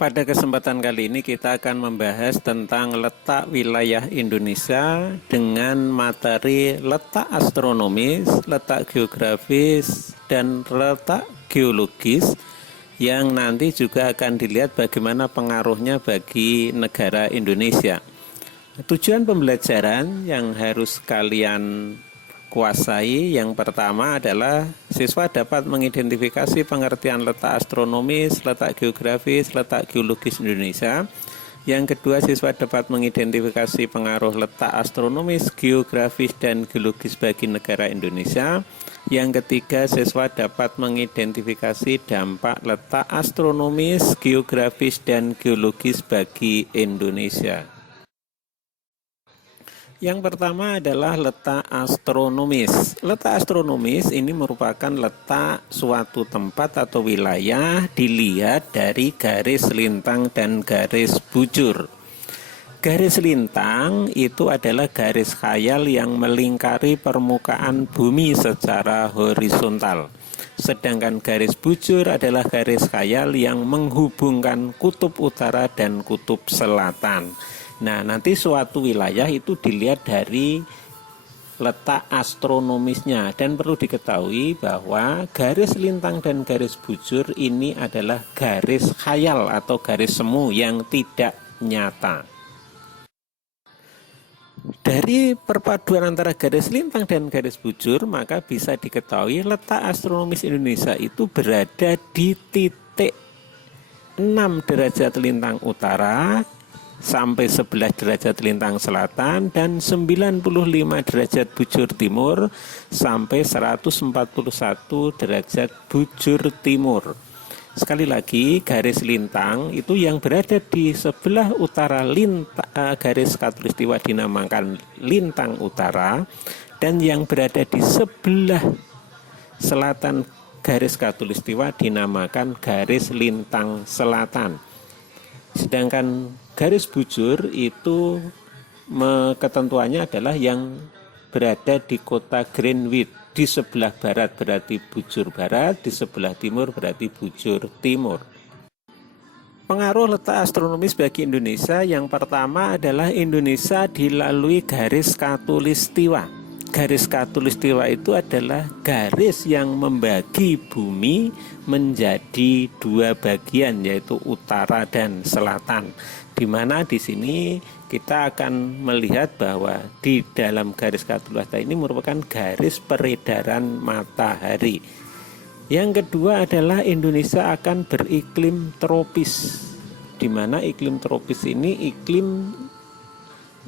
Pada kesempatan kali ini kita akan membahas tentang letak wilayah Indonesia dengan materi letak astronomis, letak geografis, dan letak geologis yang nanti juga akan dilihat bagaimana pengaruhnya bagi negara Indonesia. Tujuan pembelajaran yang harus kalian kuasai yang pertama adalah siswa dapat mengidentifikasi pengertian letak astronomis, letak geografis, letak geologis Indonesia. Yang kedua, siswa dapat mengidentifikasi pengaruh letak astronomis, geografis, dan geologis bagi negara Indonesia. Yang ketiga, siswa dapat mengidentifikasi dampak letak astronomis, geografis, dan geologis bagi Indonesia. Yang pertama adalah letak astronomis. Letak astronomis ini merupakan letak suatu tempat atau wilayah dilihat dari garis lintang dan garis bujur. Garis lintang itu adalah garis khayal yang melingkari permukaan bumi secara horizontal. Sedangkan garis bujur adalah garis khayal yang menghubungkan kutub utara dan kutub selatan. Nah, nanti suatu wilayah itu dilihat dari letak astronomisnya, dan perlu diketahui bahwa garis lintang dan garis bujur ini adalah garis khayal atau garis semu yang tidak nyata. Dari perpaduan antara garis lintang dan garis bujur, maka bisa diketahui letak astronomis Indonesia itu berada di titik 6 derajat lintang utara sampai 11 derajat lintang selatan dan 95 derajat bujur timur sampai 141 derajat bujur timur. Sekali lagi, garis lintang itu yang berada di sebelah utara garis khatulistiwa dinamakan lintang utara, dan yang berada di sebelah selatan garis khatulistiwa dinamakan garis lintang selatan. Sedangkan garis bujur itu ketentuannya adalah yang berada di kota Greenwich. Di sebelah barat berarti bujur barat, di sebelah timur berarti bujur timur. Pengaruh letak astronomis bagi Indonesia yang pertama adalah Indonesia dilalui garis khatulistiwa. Garis khatulistiwa itu adalah garis yang membagi bumi menjadi dua bagian, yaitu utara dan selatan. Di mana di sini kita akan melihat bahwa di dalam garis khatulistiwa ini merupakan garis peredaran matahari. Yang kedua adalah Indonesia akan beriklim tropis, di mana iklim tropis ini iklim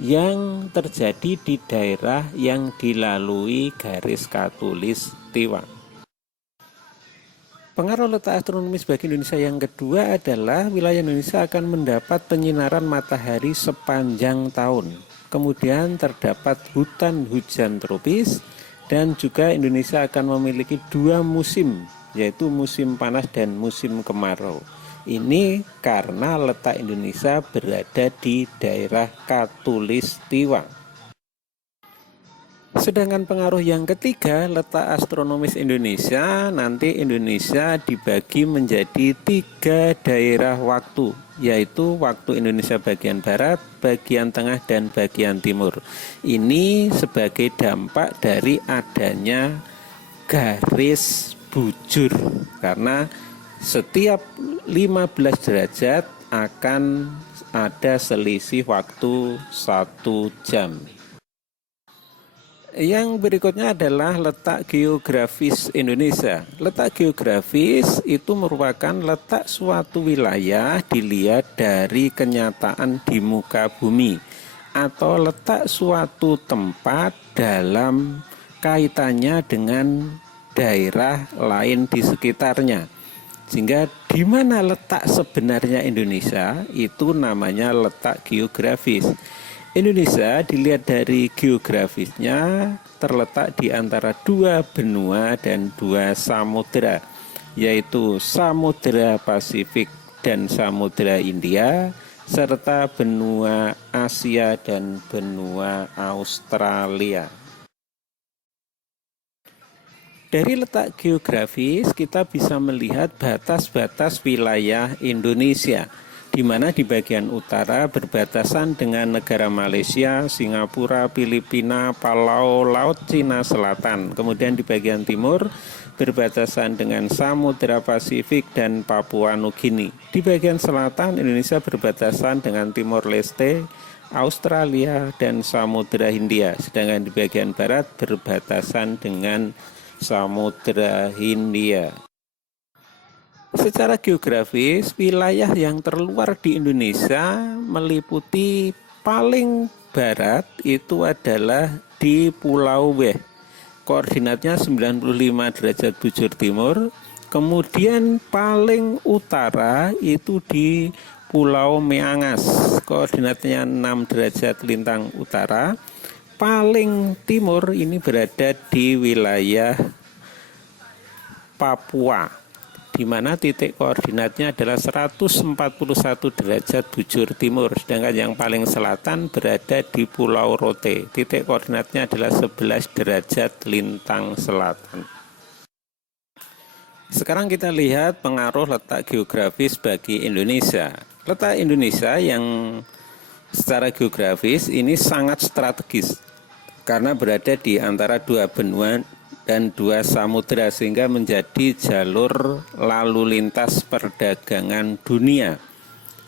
yang terjadi di daerah yang dilalui garis khatulistiwa. Pengaruh letak astronomis bagi Indonesia yang kedua adalah wilayah Indonesia akan mendapat penyinaran matahari sepanjang tahun. Kemudian terdapat hutan hujan tropis, dan juga Indonesia akan memiliki dua musim, yaitu musim panas dan musim kemarau. Ini karena letak Indonesia berada di daerah khatulistiwa. Sedangkan pengaruh yang ketiga, letak astronomis Indonesia, nanti Indonesia dibagi menjadi 3 daerah waktu, yaitu waktu Indonesia bagian barat, bagian tengah, dan bagian timur. Ini sebagai dampak dari adanya garis bujur, karena setiap 15 derajat akan ada selisih waktu 1 jam. Yang berikutnya adalah letak geografis Indonesia. Letak geografis itu merupakan letak suatu wilayah dilihat dari kenyataan di muka bumi, atau letak suatu tempat dalam kaitannya dengan daerah lain di sekitarnya. Sehingga di mana letak sebenarnya Indonesia itu namanya letak geografis. Indonesia dilihat dari geografisnya terletak di antara 2 benua dan 2 samudera, yaitu Samudra Pasifik dan Samudra India, serta benua Asia dan benua Australia. Dari letak geografis kita bisa melihat batas-batas wilayah Indonesia. di mana di bagian utara berbatasan dengan negara Malaysia, Singapura, Filipina, Palau, Laut Cina Selatan. Kemudian di bagian timur berbatasan dengan Samudra Pasifik dan Papua Nugini. Di bagian selatan Indonesia berbatasan dengan Timor Leste, Australia, dan Samudra Hindia. Sedangkan di bagian barat berbatasan dengan Samudra Hindia. Secara geografis, wilayah yang terluar di Indonesia meliputi paling barat itu adalah di Pulau Weh. Koordinatnya 95 derajat bujur timur. Kemudian paling utara itu di Pulau Meangas. Koordinatnya 6 derajat lintang utara. Paling timur ini berada di wilayah Papua, di mana titik koordinatnya adalah 141 derajat bujur timur, sedangkan yang paling selatan berada di Pulau Rote. Titik koordinatnya adalah 11 derajat lintang selatan. Sekarang kita lihat pengaruh letak geografis bagi Indonesia. Letak Indonesia yang secara geografis ini sangat strategis karena berada di antara dua benua dan dua samudera, sehingga menjadi jalur lalu lintas perdagangan dunia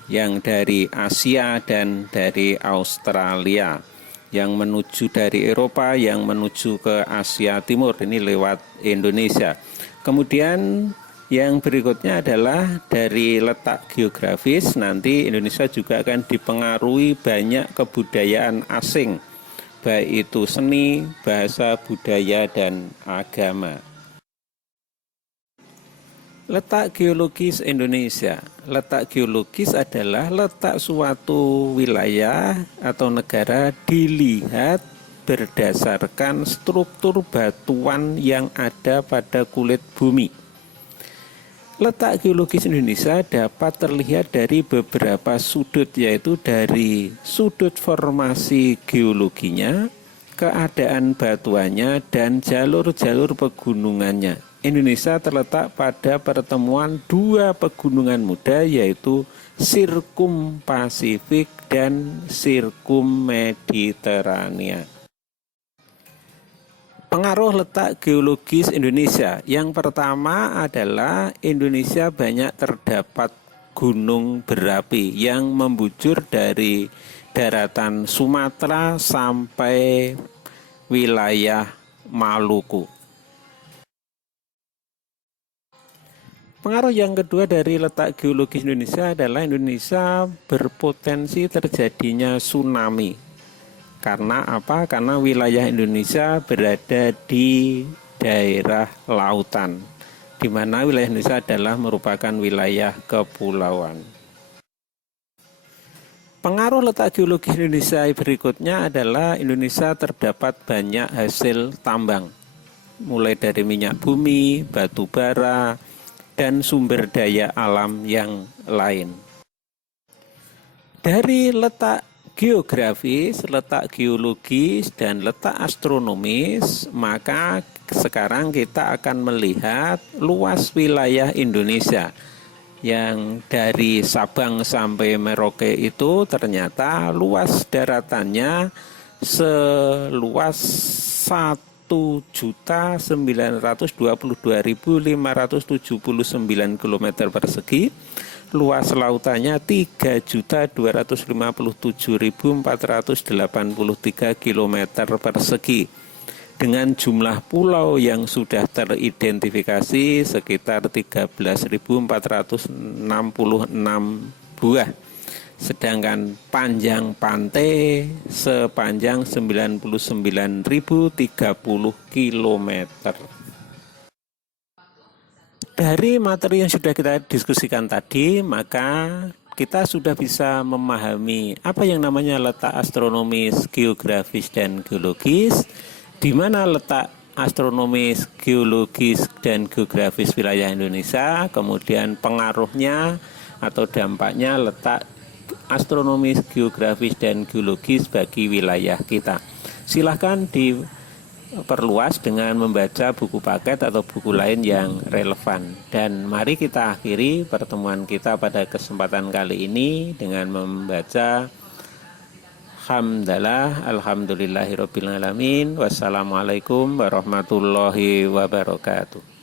yang dari Asia dan dari Australia, yang menuju dari Eropa, yang menuju ke Asia Timur, ini lewat Indonesia. Kemudian yang berikutnya adalah dari letak geografis, nanti Indonesia juga akan dipengaruhi banyak kebudayaan asing, baik itu seni, bahasa, budaya, dan agama. Letak geologis Indonesia. Letak geologis adalah letak suatu wilayah atau negara dilihat berdasarkan struktur batuan yang ada pada kulit bumi. Letak geologis Indonesia dapat terlihat dari beberapa sudut, yaitu dari sudut formasi geologinya, keadaan batuannya, dan jalur-jalur pegunungannya. Indonesia terletak pada pertemuan dua pegunungan muda, yaitu Sirkum Pasifik dan Sirkum Mediterania. Pengaruh letak geologis Indonesia. Yang pertama adalah Indonesia banyak terdapat gunung berapi yang membujur dari daratan Sumatera sampai wilayah Maluku. Pengaruh yang kedua dari letak geologis Indonesia adalah Indonesia berpotensi terjadinya tsunami. Karena apa? Karena wilayah Indonesia berada di daerah lautan, di mana wilayah Indonesia adalah merupakan wilayah kepulauan. Pengaruh letak geologis Indonesia berikutnya adalah Indonesia terdapat banyak hasil tambang, mulai dari minyak bumi, batu bara, dan sumber daya alam yang lain. Dari letak geografis, letak geologis, dan letak astronomis, maka sekarang kita akan melihat luas wilayah Indonesia yang dari Sabang sampai Merauke itu ternyata luas daratannya seluas 1.922.579 km persegi. Luas lautannya 3.257.483 km persegi, dengan jumlah pulau yang sudah teridentifikasi sekitar 13.466 buah, sedangkan panjang pantai sepanjang 99.030 km. Dari materi yang sudah kita diskusikan tadi, maka kita sudah bisa memahami apa yang namanya letak astronomis, geografis, dan geologis, di mana letak astronomis, geologis, dan geografis wilayah Indonesia, kemudian pengaruhnya atau dampaknya letak astronomis, geografis, dan geologis bagi wilayah kita. Silahkan perluas dengan membaca buku paket atau buku lain yang relevan. Dan mari kita akhiri pertemuan kita pada kesempatan kali ini dengan membaca Hamdalah, alhamdulillahirabbil alamin. Wassalamualaikum warahmatullahi wabarakatuh.